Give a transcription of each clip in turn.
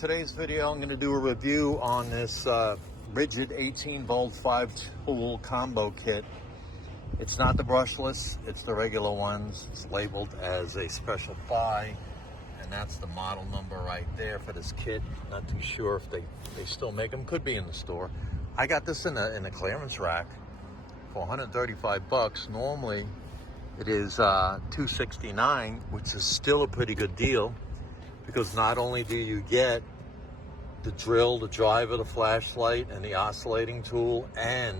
today's video, I'm going to do a review on this Ridgid 18-volt 5-tool combo kit. It's not the brushless, it's the regular ones. It's labeled as a special buy, and that's the model number right there for this kit. Not too sure if they still make them. Could be in the store. I got this in a clearance rack for 135 bucks. Normally it is $269, which is still a pretty good deal, because not only do you get the drill, the driver, the flashlight, and the oscillating tool, and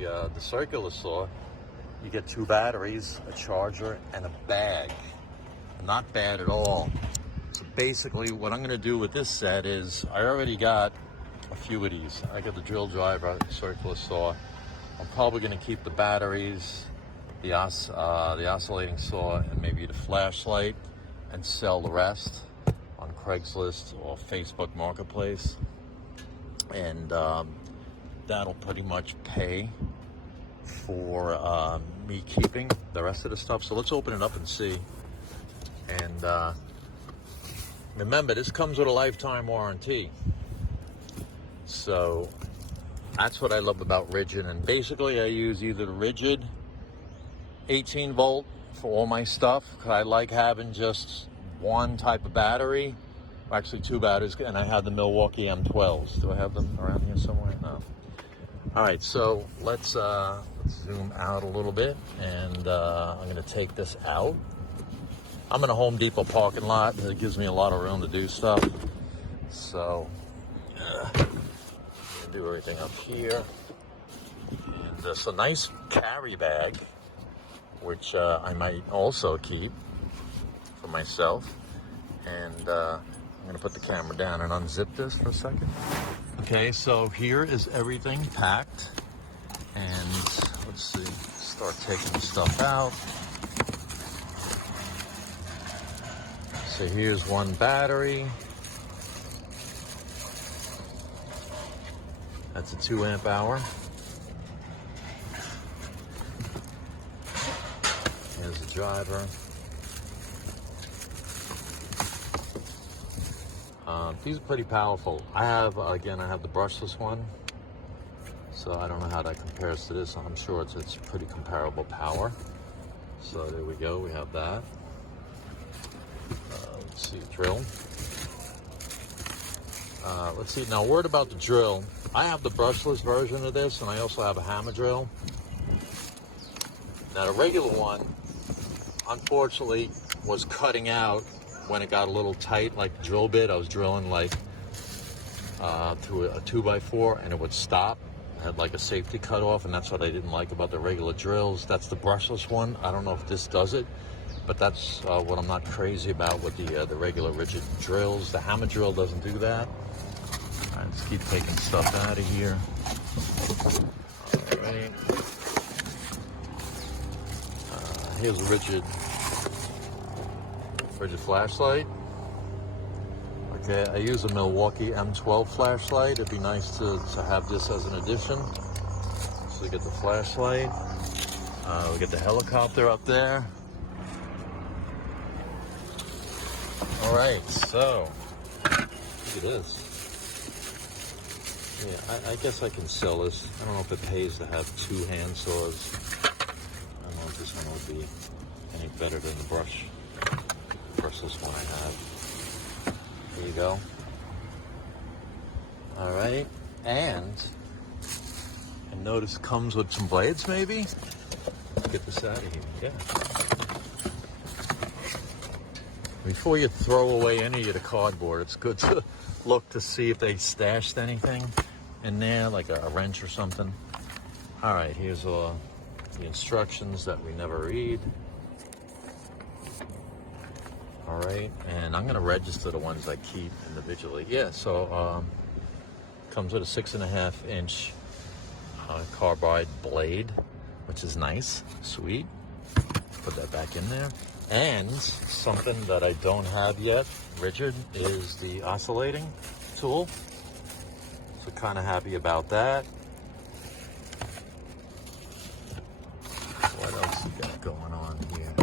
the circular saw, you get 2 batteries, a charger, and a bag. Not bad at all. So basically what I'm going to do with this set is, I already got a few of these. I got the drill driver, circular saw. I'm probably going to keep the batteries, the oscillating saw, and maybe the flashlight, and sell the rest on Craigslist or Facebook Marketplace. And that'll pretty much pay for me keeping the rest of the stuff. So let's open it up and see. And remember, this comes with a lifetime warranty. So that's what I love about Ridgid. And basically I use either the Ridgid 18 volt for all my stuff, because I like having just one type of battery, actually 2 batteries, and I have the Milwaukee M12s. Do I have them around here somewhere? No. All right, so let's zoom out a little bit, and I'm going to take this out. I'm in a Home Depot parking lot. It gives me a lot of room to do stuff. So do everything up here. And it's a nice carry bag, which I might also keep for myself. And I'm gonna put the camera down and unzip this for a second. Okay, so here is everything packed. And let's see, start taking the stuff out. So here's one battery. That's a 2 amp hour. Here's the driver. These are pretty powerful. I have the brushless one, so I don't know how that compares to this. I'm sure it's pretty comparable power. So there we go, we have that. Let's see, drill. Let's see, now word about the drill. I have the brushless version of this, and I also have a hammer drill. Now the regular one, unfortunately, was cutting out when it got a little tight, like the drill bit. I was drilling like through a 2x4, and it would stop. It had like a safety cutoff, and that's what I didn't like about the regular drills. That's the brushless one. I don't know if this does it, but that's what I'm not crazy about with the regular Ridgid drills. The hammer drill doesn't do that. All right, let's keep taking stuff out of here. All right. Here's a Ridgid flashlight. Okay, I use a Milwaukee M12 flashlight. It'd be nice to have this as an addition. So we get the flashlight. We get the helicopter up there. All right, so look at this. Yeah, I guess I can sell this. I don't know if it pays to have 2 hand saws. I don't know if this one would be any better than the brushless one I have. There you go. All right, and notice comes with some blades, maybe? Let's get this out of here. Yeah. Before you throw away any of the cardboard, it's good to look to see if they stashed anything in there, like a wrench or something. All right, here's the instructions that we never read. All right, and I'm gonna register the ones I keep individually. Yeah, so comes with a 6.5 inch carbide blade, which is nice, sweet. Put that back in there. And something that I don't have yet, Ridgid, is the oscillating tool. So kind of happy about that. What else you got going on here?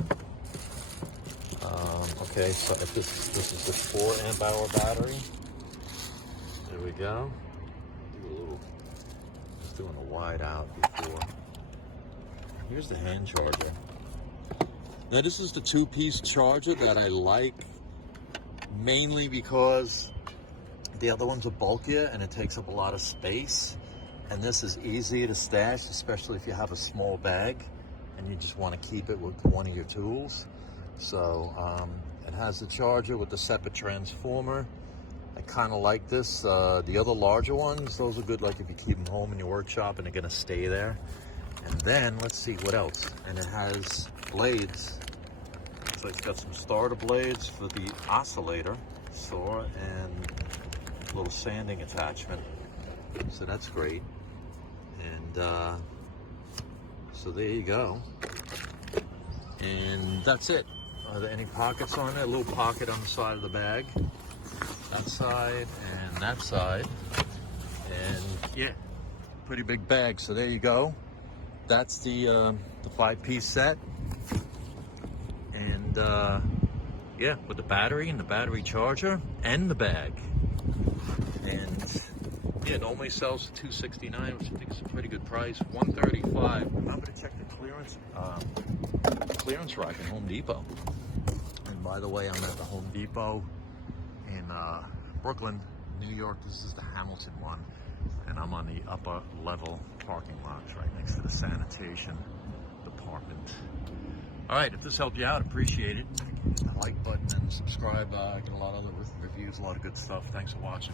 Okay, so if this is the 4 amp hour battery. we go. Do a little, just doing a wide out before. Here's the hand charger. Now this is the two-piece charger that I like, mainly because the other ones are bulkier and it takes up a lot of space. And this is easier to stash, especially if you have a small bag and you just want to keep it with one of your tools. So it has the charger with the separate transformer. I kind of like this. The other larger ones, those are good like if you keep them home in your workshop and they're gonna stay there. And then let's see what else. And it has blades. So it's got some starter blades for the oscillator saw and a little sanding attachment. So that's great. And so there you go. And that's it. Are there any pockets on there? A little pocket on the side of the bag. That side and that side. And yeah, pretty big bag. So there you go. That's the 5-piece set. And yeah, with the battery and the battery charger and the bag. And yeah, it normally sells for $269, which I think is a pretty good price. $135. Remember to check the clearance rack in Home Depot. And by the way, I'm at the Home Depot in Brooklyn, New York. This is the Hamilton one, and I'm on the upper level parking lots right next to the sanitation department. All right, if this helped you out, appreciate it. Hit the like button and subscribe. I get a lot of other reviews, a lot of good stuff. Thanks for watching.